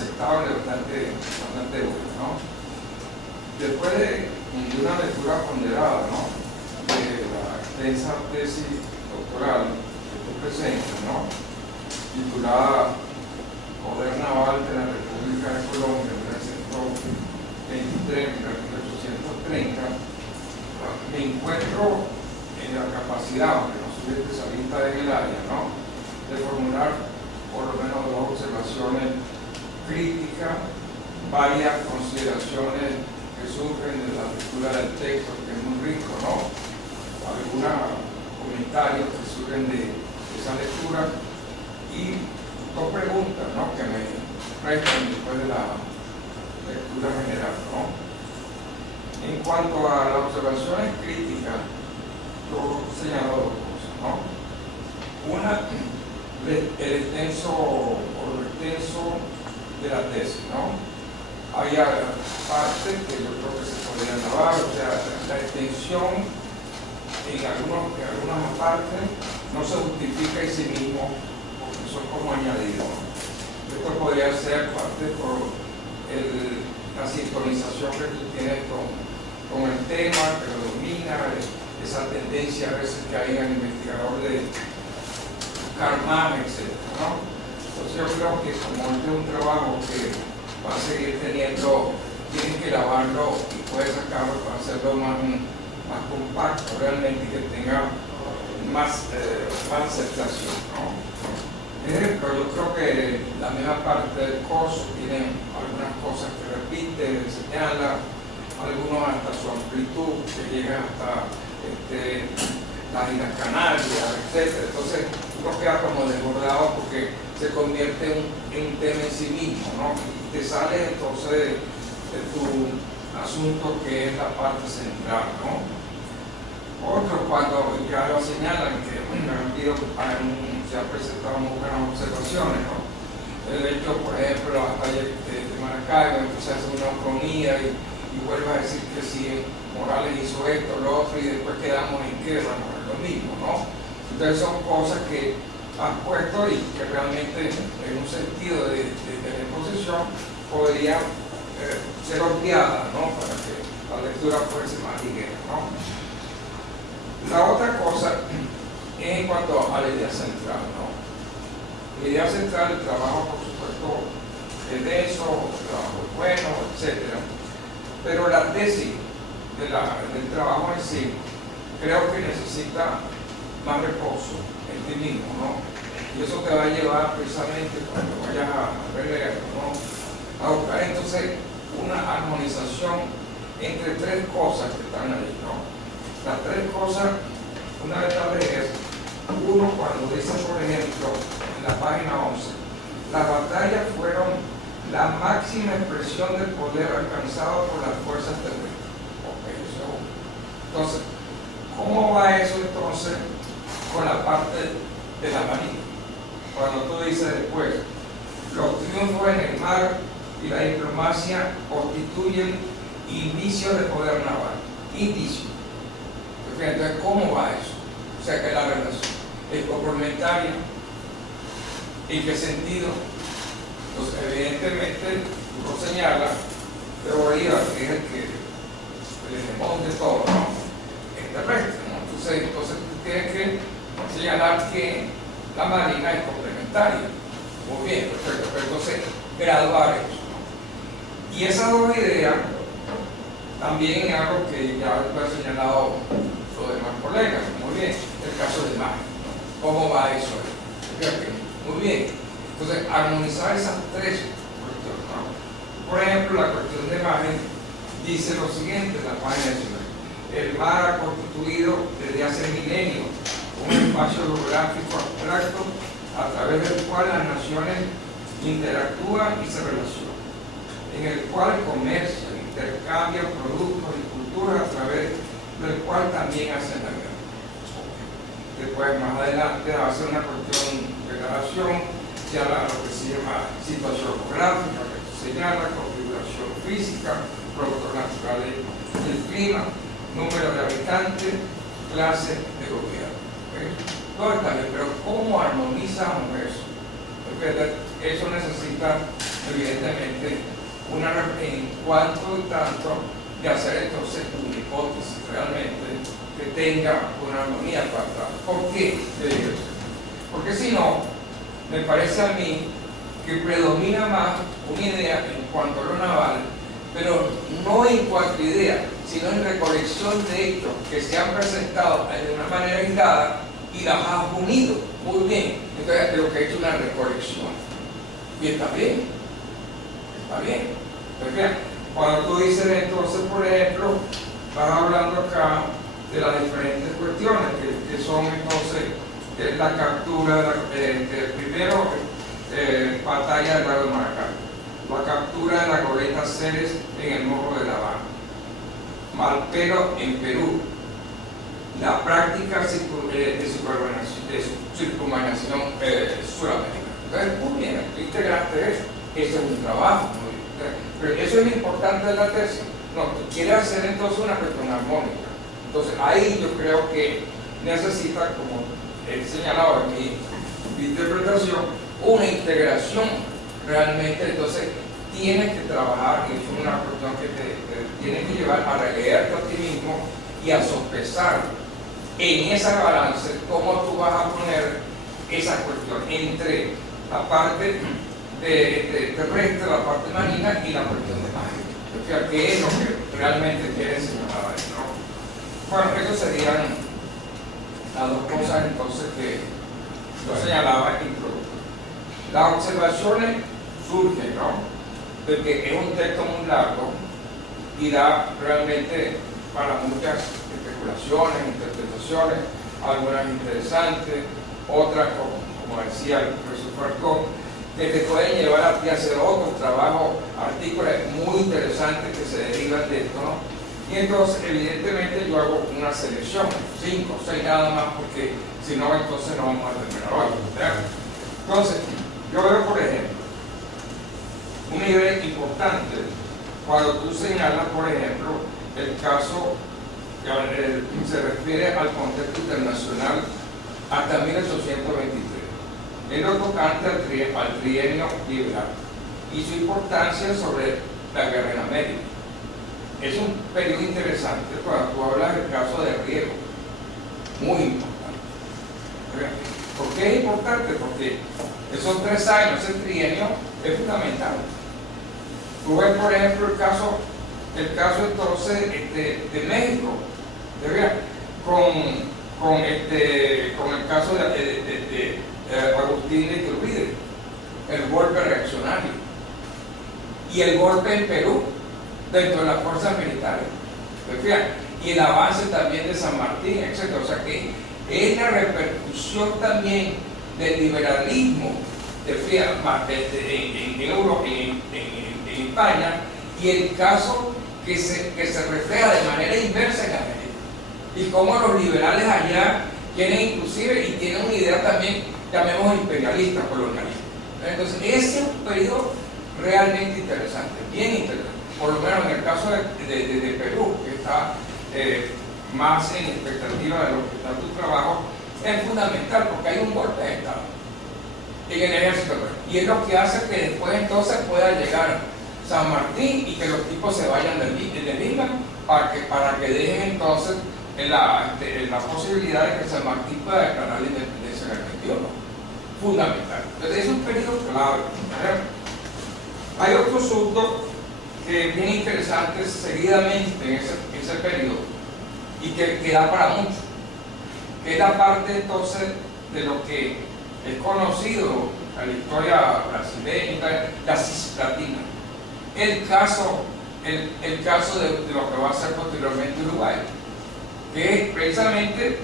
aceptable, bastante buena, ¿no? Después de una lectura ponderada, ¿no?, de la extensa tesis doctoral que tú presentas, ¿no?, titulada Poder Naval de la República de Colombia en el sector 23 de 1830, me encuentro en la capacidad, aunque no soy especialista en el área, ¿no?, de formular por lo menos dos observaciones críticas, varias consideraciones que surgen de la lectura del texto, que es muy rico, ¿no?, algunos comentarios que surgen de esa lectura y dos preguntas, ¿no?, que me restan después de la lectura general, ¿no? En cuanto a las observaciones críticas, yo señalo dos cosas, ¿no? Una, el extenso de la tesis, ¿no? Había partes que yo creo que se podrían lavar, o sea, la extensión en algunas partes no se justifica en sí mismo, porque son como añadidos. Esto podría ser parte por la sintonización que tú tienes con el tema, que lo domina, esa tendencia a veces que hay en el investigador de buscar más, etc., ¿no? Entonces yo creo que como este es un trabajo que va a seguir teniendo, tienen que lavarlo y puede sacarlo para hacerlo más compacto realmente y que tenga más aceptación, ¿no? Ejemplo, yo creo que la misma parte del curso tiene algunas cosas que repite, señala, algunos hasta su amplitud, que llega hasta las Islas Canarias, etc. Entonces uno queda como desbordado porque se convierte en un tema en sí mismo, ¿no? Y te sale entonces de tu asunto que es la parte central, ¿no? Otro, cuando ya lo señalan, que se han presentado muy buenas observaciones, ¿no? El hecho, por ejemplo, la batalla de Maracaibo, entonces hace una cronía y vuelve a decir que si Morales hizo esto, lo otro, y después quedamos en guerra, no es lo mismo, ¿no? Entonces son cosas que han puesto y que realmente en un sentido de la exposición podrían ser obviadas, ¿no?, para que la lectura fuese más ligera, ¿no? La otra cosa es en cuanto a la idea central, ¿no? La idea central, el trabajo, por supuesto, es denso, el trabajo es bueno, etc. Pero la tesis del trabajo en sí creo que necesita más reposo en ti mismo, ¿no? Y eso te va a llevar precisamente cuando vayas a releerlo, ¿no?, a buscar entonces una armonización entre tres cosas que están ahí, ¿no? Las tres cosas, una de las es, uno, cuando dice, por ejemplo, en la página 11, las batallas fueron la máxima expresión del poder alcanzado por las fuerzas terrestres. Ok, eso es uno. Entonces, ¿cómo va eso entonces con la parte de la marina? Cuando tú dices después, los triunfos en el mar y la diplomacia constituyen indicios de poder naval. Indicios. Entonces, ¿cómo va eso? O sea, que la relación es complementaria. ¿En qué sentido? Entonces, evidentemente, tú lo señalas, pero Bolívar, que es el hegemón de todo, ¿no?, es terrestre, ¿no? Entonces tú tienes que señalar que la marina es complementaria. Muy bien, perfecto, pero entonces graduar eso, ¿no? Y esas dos ideas también es algo que ya lo han señalado los demás colegas. Muy bien, el caso de imagen, ¿no? ¿Cómo va eso? Muy bien. Entonces, armonizar esas tres cuestiones, ¿no? Por ejemplo, la cuestión de imagen dice lo siguiente en la página 19. El mar ha constituido desde hace milenios un espacio geográfico abstracto a través del cual las naciones interactúan y se relacionan, en el cual comercian, intercambian productos y culturas, a través del cual también hacen la guerra. Después, más adelante, va a ser una cuestión de relación, ya lo que se llama situación geográfica, que se señala, configuración física, productos naturales del clima, número de habitantes, clase de gobierno. ¿Okay? Todo está bien, pero ¿cómo armonizamos eso? Eso necesita, evidentemente, en cuanto y tanto de hacer entonces una hipótesis realmente que tenga una armonía pactada. ¿Por qué? Porque si no, me parece a mí que predomina más una idea en cuanto a lo naval, pero no en cuanto a idea, sino en recolección de hechos que se han presentado de una manera aislada y las has unido muy bien. Entonces creo que he hecho una recolección. Y está bien. Está bien. Entonces, cuando tú dices entonces, por ejemplo, vas hablando acá de las diferentes cuestiones que son entonces la captura, primero batalla del lago de Maracay, la captura de la goleta Ceres en el Morro de La Habana, Malpelo en Perú, la práctica de circunvalación suramericana. Entonces, muy bien, tú integraste eso. Eso es un trabajo. Pero eso es lo importante de la tesis. No, tú quieres hacer entonces una cuestión armónica. Entonces, ahí yo creo que necesita, como he señalado en mi interpretación, una integración realmente. Entonces, tienes que trabajar, y es una cuestión que te tiene que llevar a releerte a ti mismo y a sopesar en esa balance cómo tú vas a poner esa cuestión entre la parte terrestre, la parte marina y la cuestión de magia. O sea, ¿qué es lo que realmente quiere señalar ahí, no? Bueno, esas serían las dos cosas entonces que yo señalaba en introducción. Las observaciones surgen, ¿no?, de que es un texto muy largo y da realmente para muchas especulaciones, interpretaciones, algunas interesantes, otras, como decía el profesor Falcón, que te pueden llevar a ti a hacer otros trabajos, artículos muy interesantes que se derivan de esto, ¿no? Y entonces, evidentemente, yo hago una selección, 5 o 6 nada más, porque si no, entonces no vamos a terminar hoy, ¿verdad? Entonces, yo veo, por ejemplo, una idea importante cuando tú señalas, por ejemplo, el caso que se refiere al contexto internacional hasta 1823, en lo tocante al trienio liberal y su importancia sobre la guerra en América. Es un periodo interesante cuando tú hablas del caso de Riego, muy importante. ¿Por qué es importante? Porque esos 3 años, ese trienio, es fundamental. Tú ves, por ejemplo, el caso entonces de México, con el caso de Agustín de Iturbide, el golpe reaccionario, y el golpe en Perú dentro de las fuerzas militares, y el avance también de San Martín, etc. O sea que es la repercusión también del liberalismo en Europa, en España, y el caso que se refleja de manera inversa en América, y cómo los liberales allá quieren inclusive, y tienen una idea también, llamemos imperialista, colonialista. Entonces ese es un periodo realmente interesante, bien interesante, por lo menos en el caso de Perú, que está más en expectativa de lo que está tu trabajo, es fundamental porque hay un golpe de Estado en el ejército, y es lo que hace que después entonces pueda llegar San Martín y que los tipos se vayan de Lima para que dejen entonces la posibilidad de que San Martín pueda declarar la independencia en el 21. Fundamental. Entonces es un periodo clave. Hay otro asunto que es bien interesante seguidamente en ese periodo y que da para mucho, que es la parte entonces de lo que es conocido en la historia brasileña, la Cisplatina. El caso de lo que va a ser posteriormente Uruguay, que es precisamente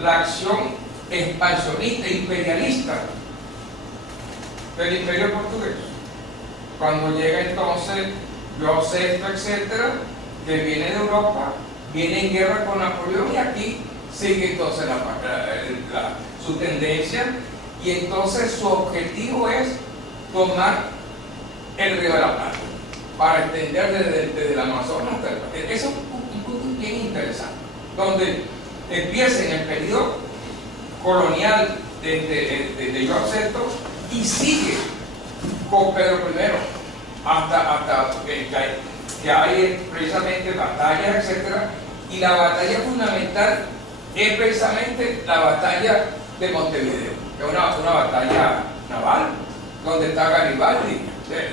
la acción expansionista, imperialista del imperio portugués. Cuando llega entonces José, etcétera, que viene de Europa, viene en guerra con Napoleón, y aquí sigue entonces su tendencia, y entonces su objetivo es tomar el Río de la Plata para extender desde el Amazonas hasta el Pacífico. Eso es un punto bien interesante, donde empieza en el periodo colonial de José, y sigue con Pedro I hasta que hay precisamente batallas, etcétera, y la batalla fundamental es precisamente la batalla de Montevideo, que es una batalla naval, donde está Garibaldi,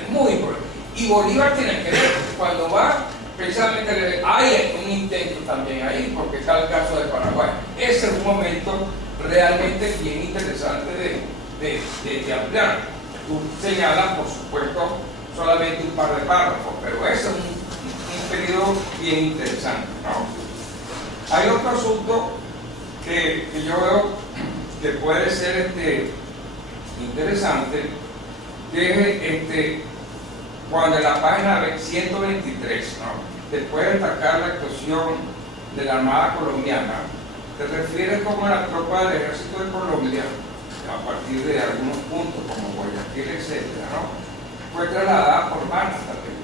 muy importante. Y Bolívar tiene que ver, cuando va, precisamente hay un intento también ahí, porque está el caso de Paraguay. Ese es un momento realmente bien interesante de ampliar. Tú señalas, por supuesto, solamente un par de párrafos, pero ese es un periodo bien interesante, ¿no? Hay otro asunto que yo veo que puede ser interesante, que es cuando en la página 123, ¿no?, después de destacar la actuación de la Armada Colombiana, te refieres como a la tropa del Ejército de Colombia, a partir de algunos puntos como Guayaquil, etcétera, ¿no?, fue trasladada por mar hasta Perú.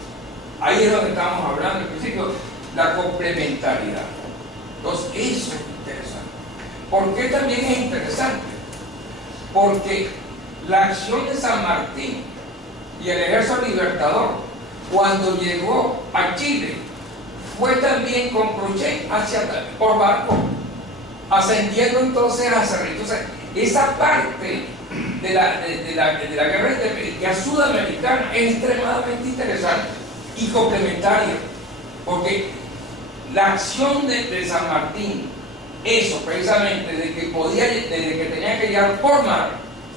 Ahí es donde estamos hablando al principio, la complementariedad. Entonces, eso es interesante. ¿Por qué también es interesante? Porque la acción de San Martín y el Ejército Libertador, cuando llegó a Chile, fue también con crochet por barco, ascendiendo entonces a Cerrito. Entonces, esa parte de la guerra sudamericana es extremadamente interesante y complementaria, porque la acción de San Martín, eso precisamente, de que tenía que llegar por mar,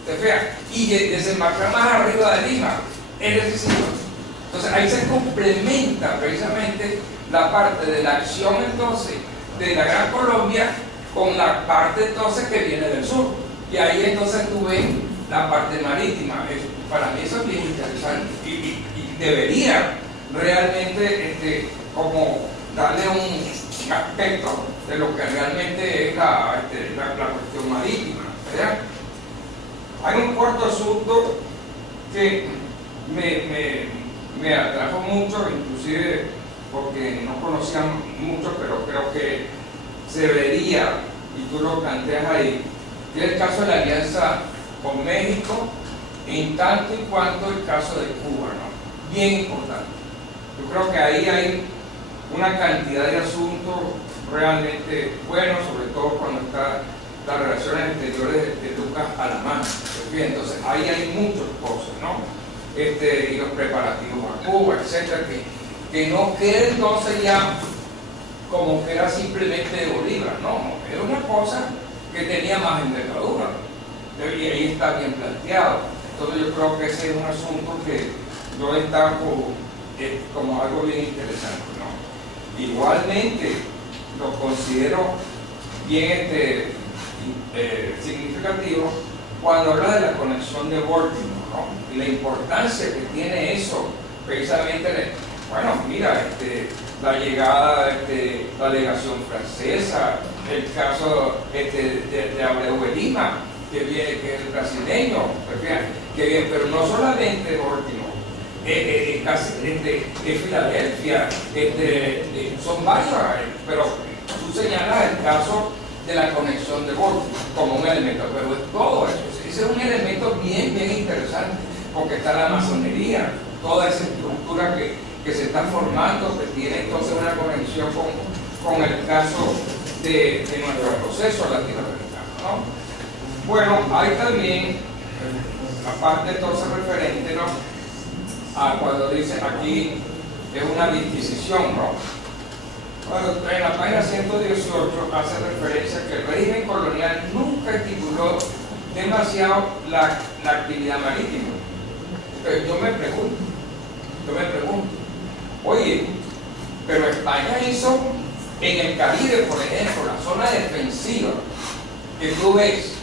¿te fijas?, y desembarcar más arriba de Lima, es decisivo. Entonces ahí se complementa precisamente la parte de la acción entonces de la Gran Colombia con la parte entonces que viene del sur, y ahí entonces tú ves la parte marítima. Para mí eso es bien interesante y debería realmente como darle un aspecto de lo que realmente es la cuestión marítima, ¿verdad? Hay un cuarto asunto que me atrajo mucho, inclusive porque no conocía mucho, pero creo que se vería, y tú lo planteas ahí, que es el caso de la alianza con México, en tanto y cuanto el caso de Cuba, ¿no? Bien importante. Yo creo que ahí hay una cantidad de asuntos realmente buenos, sobre todo cuando están las relaciones exteriores de Lucas a la mano. Entonces ahí hay muchas cosas, ¿no? Y los preparativos a Cuba, etcétera, que no quede entonces ya como que era simplemente de Bolívar, no, era una cosa que tenía más envergadura, y ahí está bien planteado. Entonces yo creo que ese es un asunto que yo destaco como algo bien interesante, ¿no? Igualmente lo considero bien significativo cuando habla de la conexión de Baltimore, ¿no?, y la importancia que tiene eso, precisamente, bueno, mira, la llegada de la delegación francesa, el caso de Abreu de Lima, que es el brasileño, que viene, pero no solamente Baltimore, Filadelfia, son varios, pero tú señalas el caso de la conexión de Baltimore como un elemento, pero es todo eso. Ese es un elemento bien interesante, porque está la masonería, toda esa estructura que se está formando, que tiene entonces una conexión con el caso de nuestro proceso latinoamericano, ¿no? Bueno, hay también, aparte entonces referente, ¿no?, a cuando dice aquí es una disquisición, ¿no? Bueno, en la página 118 hace referencia a que el régimen colonial nunca estimuló demasiado la actividad marítima. Pero yo me pregunto, oye, pero España hizo en el Caribe, por ejemplo, la zona defensiva que tú ves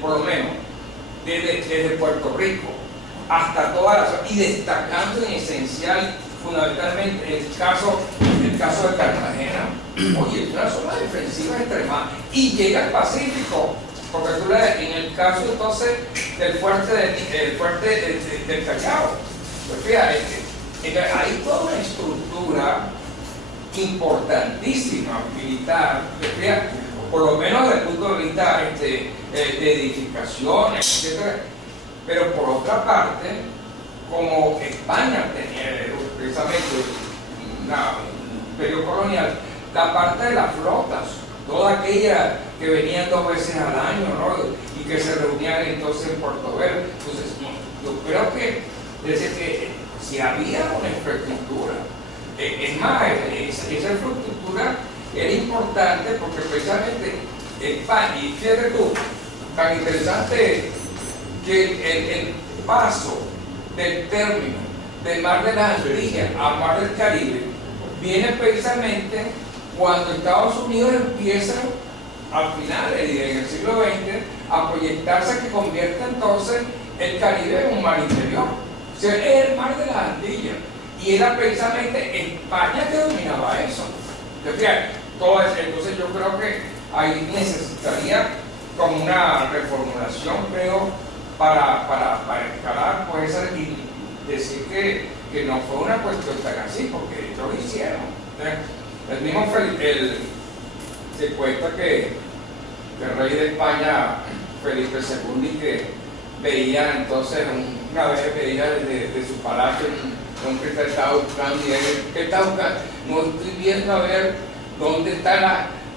por lo menos desde Puerto Rico hasta toda la zona, y destacando en esencial, fundamentalmente el caso de Cartagena. Oye, es una zona defensiva extrema y llega al Pacífico, porque tú en el caso entonces del fuerte del Callao, pues fíjate, hay toda una estructura importantísima militar, que fíjate, por lo menos desde el punto de vista de edificaciones, etc. Pero por otra parte, como España tenía precisamente un periodo colonial, la parte de las flotas, toda aquella que venían 2 veces al año, ¿no? Y que se reunían entonces en Puerto Verde. Entonces, yo creo que desde que si había una infraestructura, es más, esa infraestructura era importante porque precisamente España, y fíjate tú, tan interesante que el paso del término del Mar de las Antillas al Mar del Caribe viene precisamente cuando Estados Unidos empieza al final, en el siglo XX, a proyectarse que convierte entonces el Caribe en un mar interior. O sea, es el Mar de las Antillas. Y era precisamente España que dominaba eso. Entonces yo creo que ahí necesitaría como una reformulación, creo, para escalar pues, y decir que no fue una cuestión tan así, porque ellos lo hicieron. El mismo se cuenta que el rey de España, Felipe II, que veía entonces, una vez veía desde su palacio un que estaba buscando y él, ¿qué está buscando? No estoy viendo a ver dónde están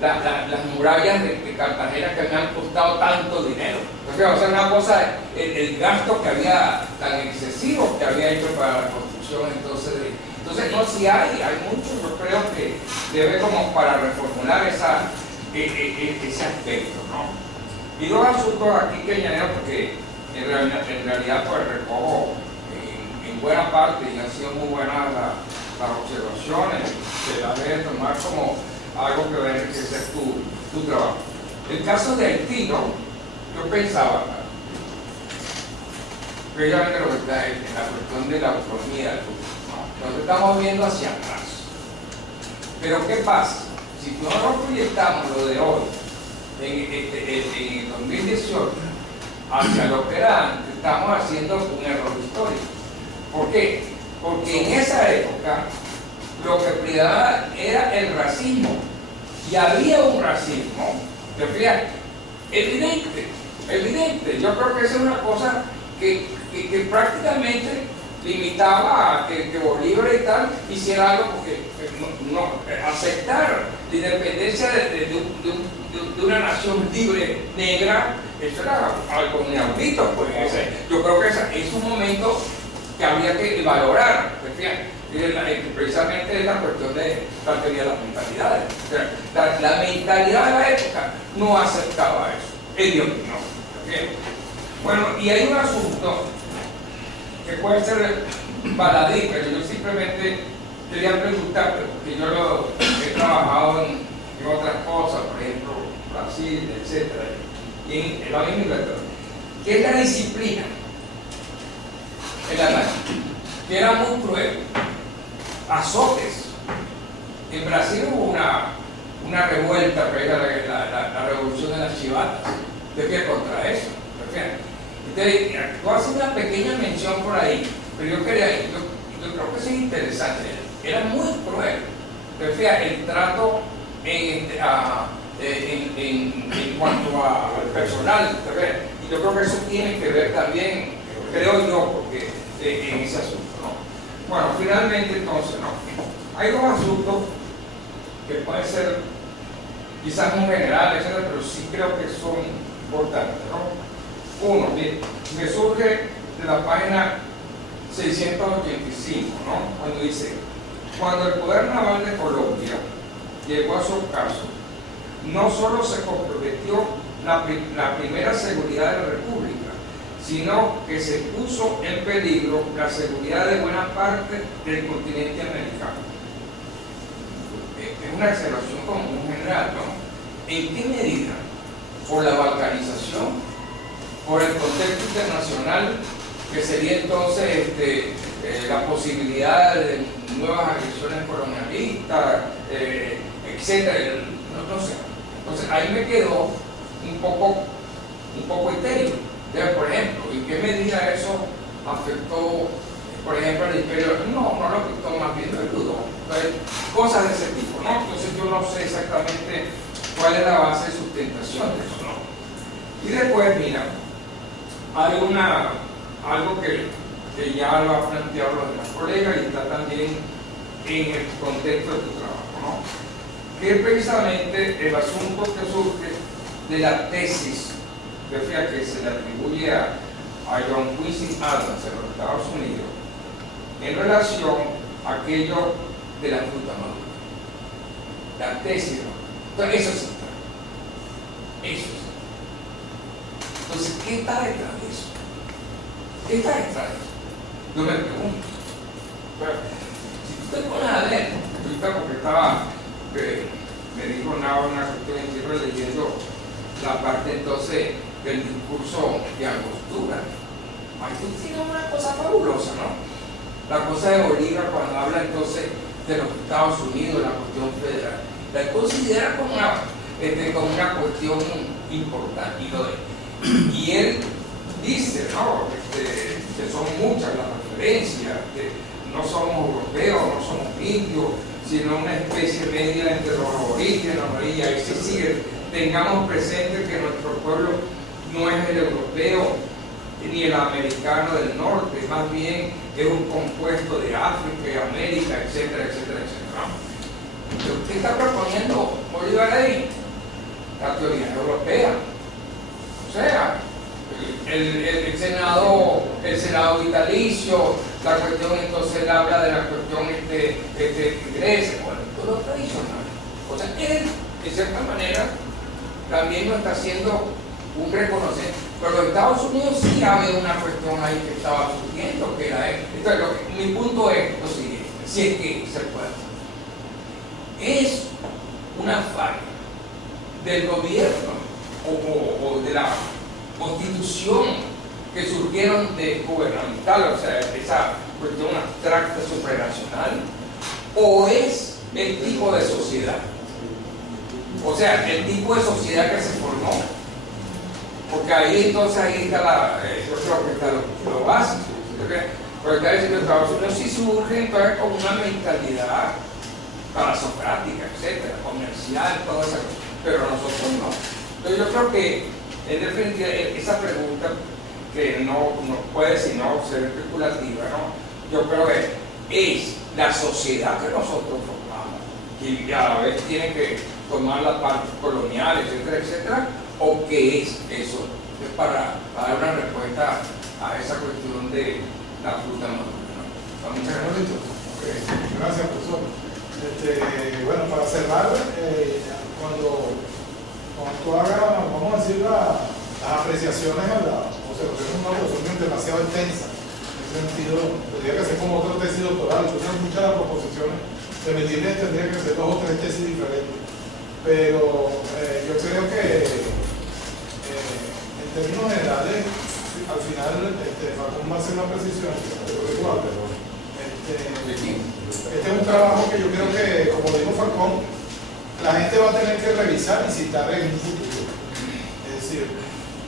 las murallas de Cartagena que me han costado tanto dinero. O sea, una cosa, el gasto que había tan excesivo que había hecho para la construcción, entonces no, si hay mucho, yo creo que debe como para reformular ese aspecto, ¿no? Y 2 asuntos aquí que añadir, porque en realidad pues recojo en buena parte y han sido muy buenas las observaciones, se las debe tomar como algo que va a enriquecer tu trabajo. El caso de Haití, ¿no? Yo pensaba, precisamente lo que está en la cuestión de la autonomía, ¿no? Nos estamos viendo hacia atrás. Pero ¿qué pasa? Si nosotros proyectamos lo de hoy, en 2018, hacia lo que era antes, estamos haciendo un error histórico. ¿Por qué? Porque en esa época lo que privaba era el racismo. Y había un racismo, te fijas, evidente. Yo creo que esa es una cosa que prácticamente limitaba a que Bolívar y tal hiciera algo, porque aceptar la independencia de una nación libre, negra, eso era algo inaudito, pues. Yo creo que es un momento que habría que valorar, precisamente es la cuestión de la teoría de las mentalidades. O sea, la mentalidad de la época no aceptaba eso, en mi opinión. Bueno, y hay un asunto que puede ser baladí, pero yo simplemente quería preguntarte, porque yo he trabajado en otras cosas, por ejemplo, Brasil, etc., y en la misma Inglaterra, que es la disciplina en la guerra, que era muy cruel. Azotes. En Brasil hubo una revuelta, la revolución de las chivatas, contra eso. Entonces, tú haces una pequeña mención por ahí, pero yo creo que eso es interesante. Era muy cruel. El trato en cuanto al personal, y yo creo que eso tiene que ver también, creo yo, porque en ese asunto, ¿no? Bueno, finalmente entonces, ¿no? Hay 2 asuntos que pueden ser quizás muy generales, pero sí creo que son importantes, ¿no? Uno, me surge de la página 685, ¿no? Cuando dice: cuando el Poder Naval de Colombia llegó a su ocaso, no solo se comprometió la primera seguridad de la República, sino que se puso en peligro la seguridad de buena parte del continente americano. Es una observación como muy general, ¿no? ¿En qué medida? Por la balcanización, por el contexto internacional, que sería entonces la posibilidad de nuevas agresiones colonialistas, etcétera, no sé. Entonces ahí me quedó un poco estéril. Por ejemplo, ¿en qué medida eso afectó, por ejemplo, al imperio? No lo afectó, más bien lo ayudó. Entonces, cosas de ese tipo, ¿no? Entonces yo no sé exactamente cuál es la base de sustentación de eso, ¿no? Y después, mira, hay algo que ya lo ha planteado los demás colegas y está también en el contexto de tu trabajo, ¿no? Que es precisamente el asunto que surge de la tesis que se le atribuye a John Quincy Adams en los Estados Unidos en relación a aquello de la fruta madura. La tesis, ¿no? Entonces, eso sí está. Eso sí. Entonces, ¿qué está detrás de eso? ¿Qué está detrás de eso? Yo me pregunto. Pero, si tú te pones a leer, ahorita porque estaba, me dijo una cuestión en tierra leyendo la parte entonces del discurso de Angostura. Aquí tiene una cosa fabulosa, ¿no? La cosa de Bolívar cuando habla entonces de los Estados Unidos, la cuestión federal, la considera como una cuestión importante. Y él dice, ¿no? Que son muchas las referencias, que no somos europeos, no somos indios, sino una especie media entre los aborígenes, y ahí se sigue. Tengamos presente que nuestro pueblo no es el europeo ni el americano del norte, más bien es un compuesto de África y América, etcétera, etcétera, etcétera. ¿Qué está proponiendo Bolívar ahí? La teoría europea. O sea, el Senado vitalicio, la cuestión entonces él habla de la cuestión Grecia, bueno, todo lo tradicional. O sea, él, de cierta manera, también no está haciendo un reconocimiento. Pero los Estados Unidos sí había una cuestión ahí que estaba surgiendo, que era esto. Entonces, mi punto es lo siguiente, si es que se puede. Es una falla del gobierno o de la constitución que surgieron de gubernamental, o sea, esa cuestión abstracta supranacional, o es el tipo de sociedad. O sea, el tipo de sociedad que se formó. Porque ahí entonces está yo creo que está lo básico. Porque está diciendo que Estados Unidos sí surge entonces con una mentalidad parasocrática, etcétera, comercial, toda esa cosa. Pero nosotros no. Entonces yo creo que en definitiva esa pregunta que no puede sino ser especulativa, ¿no? Yo creo que es la sociedad que nosotros formamos, que a la vez tiene que tomar la parte colonial, etcétera, etcétera, o qué es eso. Es para dar una respuesta a esa cuestión de la fruta madura, ¿no? Muchas gracias. Okay. Gracias, profesor. Bueno, para cerrar, cuando tú hagas, vamos a decir, las apreciaciones a la observación de una observación demasiado extensa, en ese sentido, tendría que ser como otra tesis doctoral. Yo tengo muchas las proposiciones de Metildes, tendría que ser 2 o 3 tesis diferentes. Pero yo creo que en términos generales, al final, Falcón va a hacer una precisión, este es un trabajo que yo creo que, como dijo Falcón, la gente va a tener que revisar y citar en un futuro. Es decir,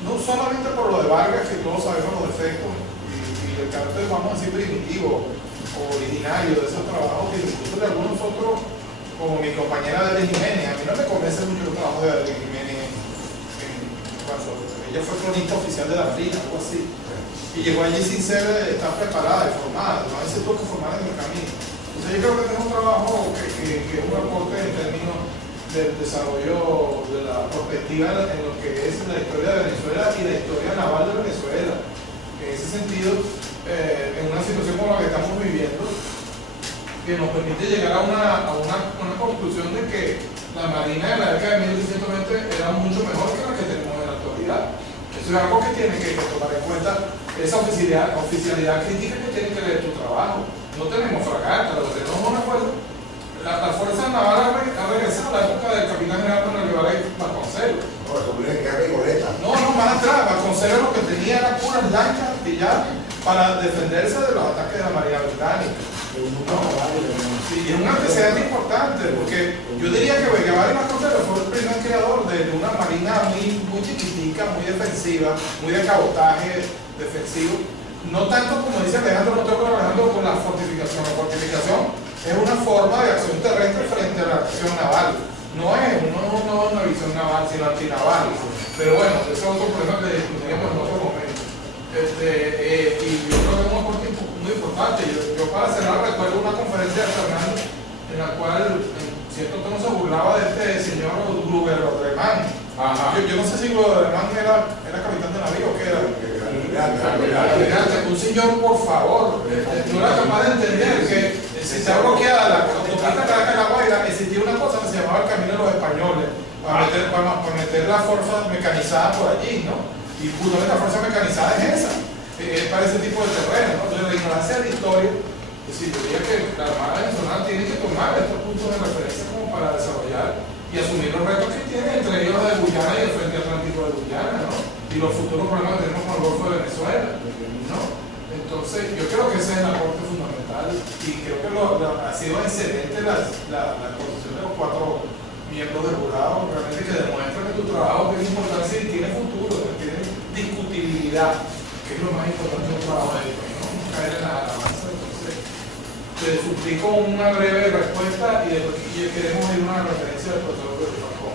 no solamente por lo de Vargas, que todos sabemos los defectos, y el carácter, vamos a decir, primitivo o originario de esos trabajos, que incluso de algunos otros, como mi compañera Adele Jiménez. A mí no me convence mucho el trabajo de Adele Jiménez cuando ella fue cronista oficial de la FRINA, algo así, y llegó allí sin estar preparada y formada, no se tuvo que formar en el camino. Entonces yo creo que es un trabajo que es un aporte en términos del desarrollo de la perspectiva en lo que es la historia de Venezuela y la historia naval de Venezuela. En ese sentido, en una situación como la que estamos viviendo, que nos permite llegar a una conclusión de que la Marina de la década de 1820 era mucho mejor que la que tenemos en la actualidad. Eso es algo que tiene que tomar en cuenta, esa oficialidad crítica que tiene que leer tu trabajo. No tenemos fragatas, tenemos una fuerza. La Fuerza Naval ha regresado a la época del capitán general Manuel Guevara Vasconcelos. No, más atrás, Vasconcelos lo que tenía era puras lanchas artilladas para defenderse de los ataques de la Marina Británica. Sí, es un antecedente importante, porque yo diría que Guevara Vasconcelos fue el primer creador de una marina muy chiquitica, muy defensiva, muy de cabotaje defensivo. No tanto como dice Alejandro, no estoy trabajando con la fortificación. La fortificación es una forma de acción terrestre frente a la acción naval. no es una visión naval, sino antinaval. Pero bueno, ese es otro problema que discutiremos en otro momento. Y yo creo que es un aporte muy importante. Yo para cerrar recuerdo una conferencia de Fernando en la cual en cierto tono se burlaba de este señor Gruber Rodremán. Yo no sé si Gruber Rodremán era capitán de navío o qué era. Un señor, por favor, no era capaz de entender que si está bloqueada la autopista Caracas-La Guaira, existía una cosa que se llamaba el Camino de los Españoles, para meter la fuerza mecanizada por allí, ¿no? Y justamente la fuerza mecanizada es esa, es para ese tipo de terreno, ¿no? Entonces la ignorancia de la historia, es decir, yo diría que la Armada Venezolana tiene que tomar estos puntos de referencia como para desarrollar y asumir los retos que tiene, entre ellos de Guyana y el Frente Atlántico de Guyana, ¿no? Y los futuros problemas que tenemos con el Golfo de Venezuela, ¿no? Entonces, yo creo que ese es el aporte fundamental y creo que ha sido excelente la exposición de los 4 miembros del jurado, realmente que demuestra que tu trabajo tiene importancia y tiene futuro, que tiene discutibilidad, que es lo más importante de un trabajo de esto, ¿no? No caer en la alabanza. Entonces, te suplico una breve respuesta y después queremos ir a una referencia del profesor de Falcón.